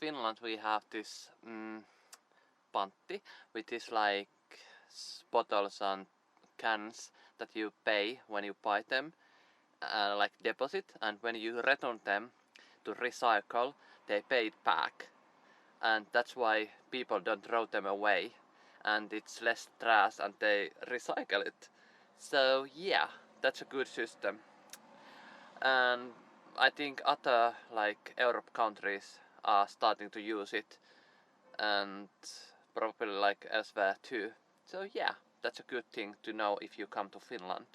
Finland we have this pantti, which is like bottles and cans that you pay when you buy them, like deposit, and when you return them to recycle, they pay it back, and that's why people don't throw them away, and it's less trash and they recycle it. So yeah, that's a good system, and I think other like Europe countries are starting to use it, and probably like elsewhere too. So yeah, that's a good thing to know if you come to Finland.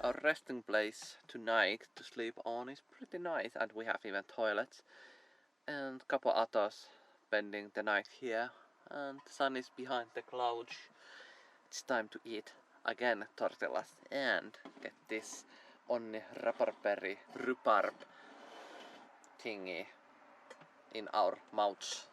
Our resting place tonight to sleep on is pretty nice, and we have even toilets and couple others spending the night here, and the sun is behind the clouds. It's time to eat again tortillas and get this onni raparperi rhubarb thingy in our mouths.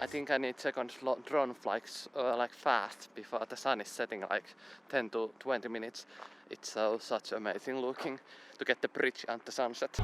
I think I need second drone flights like fast before the sun is setting, like 10 to 20 minutes. It's such amazing looking to get the bridge and the sunset.